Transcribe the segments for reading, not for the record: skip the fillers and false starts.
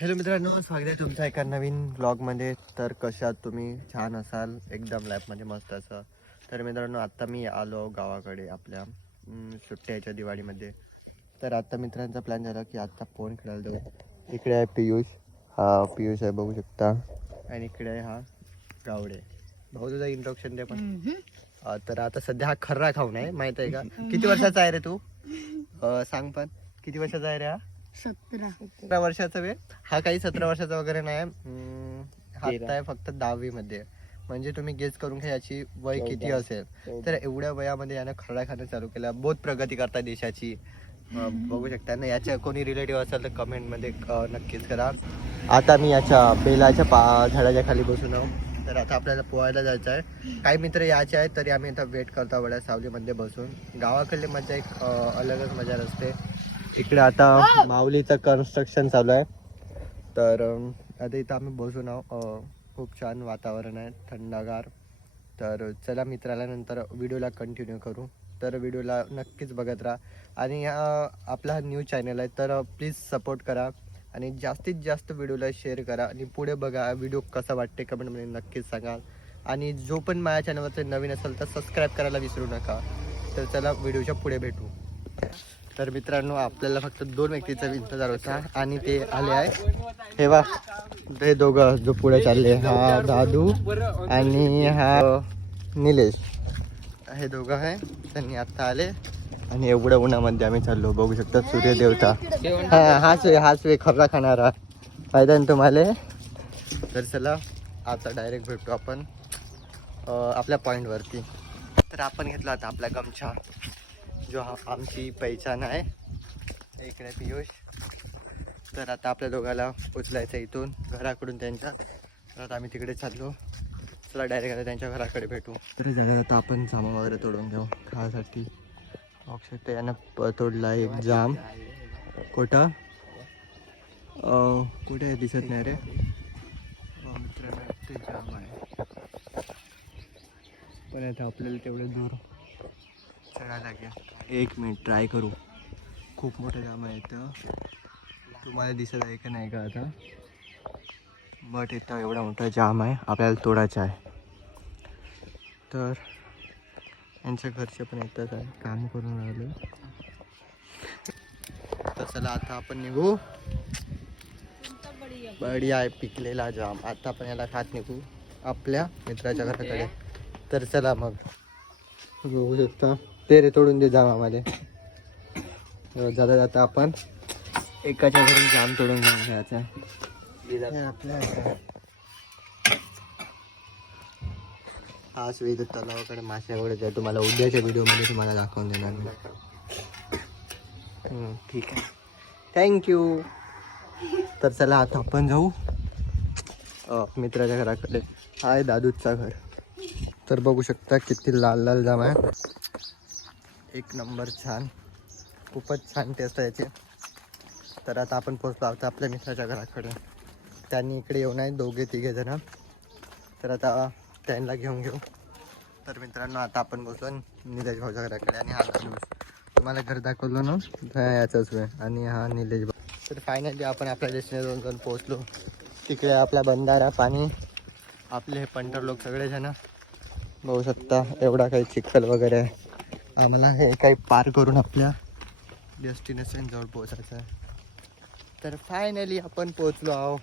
Hello मित्रांनो, स्वागत आहे तुमचं एका नवीन ब्लॉगमध्ये. तर कशात तुम्ही छान असाल, एकदम लाईफमध्ये मस्त असाल. तर मित्रांनो, आत्ता मी आलो गावाकडे आपल्या सुट्ट्याच्या दिवाळीमध्ये. तर आत्ता मित्रांचा प्लॅन झाला की आत्ता फोन खेळायला जाऊ. इकडे आहे पियुष, हा पियुष आहे बघू शकता. आणि इकडे आहे हा गावडे. भाऊ तुझा इंट्रोडक्शन दे पण. तर आता सध्या हा खर्रा खाऊन आहे, माहित आहे का? किती वर्षाचा आहे रे तू? सांग पण, किती वर्षाचा आहे रे हा? 17 वर्षाचा वेळ. हा काही 17 वर्षाचा वगैरे नाही. हा आहे फक्त 10वी मध्ये. म्हणजे तुम्ही गेस करून घ्या याची वय किती असेल. तर एवढ्या वयामध्ये यानं खरडा खाणं चालू केला. बहुत प्रगती करता देशाची. बघू शकता ना. याच्या कोणी रिलेटिव्ह असेल तर कमेंट मध्ये नक्कीच करा. आता मी याच्या बेलाच्या झाडाच्या खाली बसून आहो. तर आता आपल्याला पोहायला जायचं आहे. काही मित्र यायचे आहेत तरी आम्ही इथं वेट करतो वड्या सावलीमध्ये बसून. गावाकडली मजा एक अलगच मजा असते. इकडे आता माऊलीचं कन्स्ट्रक्शन चालू आहे. तर आता इथं आम्ही बसून आहोत. खूप छान वातावरण आहे, थंडगार. तर चला मित्राला नंतर व्हिडिओला कंटिन्यू करू. तर व्हिडिओला नक्कीच बघत राहा. आणि आपला हा न्यूज चॅनल आहे, तर प्लीज सपोर्ट करा. आणि जास्तीत जास्त व्हिडिओला शेअर करा. आणि पुढे बघा व्हिडिओ कसा वाटते कमेंटमध्ये नक्कीच सांगा. आणि जो पण माझ्या चॅनलवरती नवीन असेल तर सबस्क्राईब करायला विसरू नका. तर चला व्हिडिओच्या पुढे भेटू. तर मित्रांनो, आपल्याला फक्त 2 व्यक्तीचा इंतजार होता आणि ते आले आहे. हे बा, ते दोघं जो पुढे चालले, हा दादू आणि हा निलेश. हे दोघं आहे, त्यांनी आता आले. आणि एवढ्या उन्हामध्ये आम्ही चाललो, बघू शकता सूर्यदेवता. हाच वे खर्रा खाणारा फायदा ना तुम्हाला. तर चला आता डायरेक्ट भेटतो आपण आपल्या पॉईंटवरती. तर आपण घेतला आता आपला गमछा, जो आमची पहिचान आहे. इकडे पियुष. तर आता आपल्या दोघाला उचलायचं इथून घराकडून त्यांच्या. तर आता आम्ही तिकडे चाललो. चला डायरेक्ट आता त्यांच्या घराकडे भेटू. तर झालं आता आपण जाम वगैरे तोडून घेऊ खाण्यासाठी. अक्षय यानं तोडला एक जाम. कुठं कुठे दिसत नाही रे मित्रांनो, ते जाम आहे. पण आता आपल्याला तेवढे दूर चढायला लागेल. 1 मिनिट ट्राय करू. खूप मोठं जाम आहे इथं. तुम्हाला दिसत आहे का नाही का आता? बट इथं एवढा मोठा जाम आहे, आपल्याला तोडायचा आहे. तर यांच्या घरचे पण येतात आहे, काम करून राहिले. तर चला आता आपण निघू. बढिया आहे पिकलेला जाम. आता आपण याला खात निघू आपल्या मित्राच्या घराकडे. तर चला मग. बघू शकता ते रे, तोडून दे जाम आम्हाला. जाता जाता आपण एकाच्या घरून जाम तोडून घेऊन घ्यायचा. हाच वेळ तलावाकडे मासे वगैरे आहे. तुम्हाला उद्याच्या व्हिडिओमध्ये तुम्हाला दाखवून देणार मी. ठीक आहे, थँक्यू. तर चला आता आपण जाऊ मित्राच्या घराकडे. हाय दादूचा घर. तर बघू शकता किती लाल लाल जाम आहे. एक नंबर छान, खूपच छान टेस्ट आहे याची. तर आता आपण पोहोचलो आहोत आपल्या मित्राच्या घराकडे. त्यांनी इकडे येऊन आहे, 2-3 जण. तर आता त्यांना घेऊन घेऊ. तर मित्रांनो, आता आपण बसलो निलेश भाऊच्या घराकडे. आणि हा दादूस, तुम्हाला घर दाखवलो ना, याचाच वेळ. आणि हा निलेश भाऊ. तर फायनली आपण आपल्या डेस्टिनेशन जाऊन पोहोचलो. तिकडे आपला बंधारा, पाणी, आपले पंटर लोक सगळेजण बघू शकता. एवढा काही चिखल वगैरे आहे. आम्हाला हे काही पार करून आपल्या डेस्टिनेशन जवळ पोहोचायचं आहे. तर फायनली आपण पोहोचलो आहो.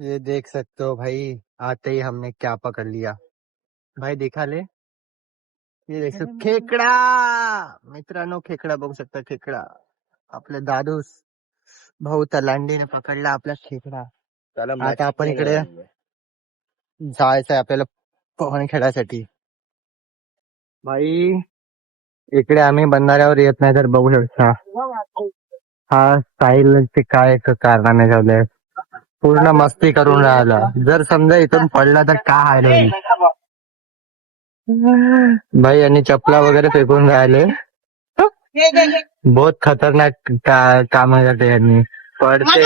ये देख सकते हो भाई, आते ही हमने क्या पकड़ लिया भाई. दिखा ले, ये देख सकते खेकडा. मित्रांनो, खेकडा बघू शकता. खेकडा आपल्या दादूस भाऊ तलांडीने पकडला आपला खेकडा. आता आपण इकडे जायचं आहे आपल्याला पोहण खेळायसाठी. भाई इकडे आम्ही बंधाऱ्यावर येत नाही तर बघू शकता हा साहिल ते काय कारनामे झाले. पूर्ण मस्ती करून राहिला. जर समजा इथून पडला तर काय हाल होईल. भाई यांनी चपला वगैरे फेकून राहिले. बहुत खतरनाक काम करते यांनी. पडते.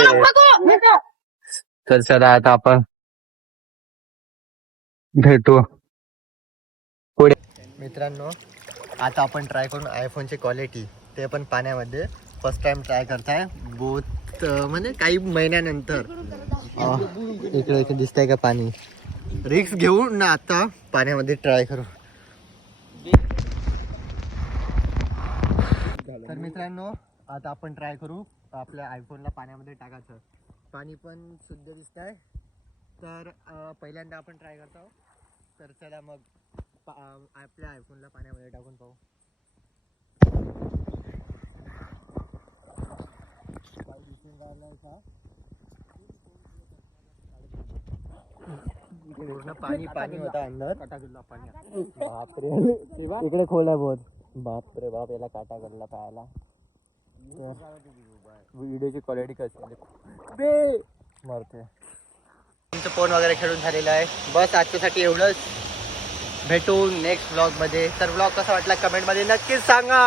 तर चला आता आपण भेटू पुढे. मित्रांनो आता आपण ट्राय करून आयफोनची क्वालिटी ते पण पाण्यामध्ये फर्स्ट टाइम ट्राय करताय बोथ म्हणजे काही महिन्यानंतर. इकडे इकडे दिसतंय का पाणी. रिक्स घेऊन ना आता पाण्यामध्ये ट्राय करू. तर मित्रांनो आता आपण ट्राय करू आपल्या आयफोनला पाण्यामध्ये टाकायचं. पाणी पण शुद्ध दिसत आहे. तर पहिल्यांदा आपण ट्राय करतो. तर चला मग आपल्या आयफोनला पाण्यामध्ये टाकून पाहू. पूर्ण पाणी पाणी होता अंदर. बापरे इकडे खोल आहे बहुत. बापरे बाप याला काटा गल्ला पाहायला. व्हिडिओची क्वालिटी कशी मरते. तुमचं फोन वगैरे खेळून झालेलं आहे. बस आजच्यासाठी एवढंच. भेटू नेक्स्ट ब्लॉगमध्ये. तर ब्लॉग कसा वाटला कमेंटमध्ये नक्कीच सांगा.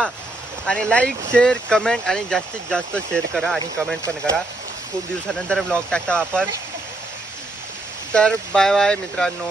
आणि लाईक शेअर कमेंट आणि जास्तीत जास्त शेअर करा आणि कमेंट पण करा. खूप दिवसानंतर ब्लॉग टाकता आपण. तर बाय बाय मित्रांनो.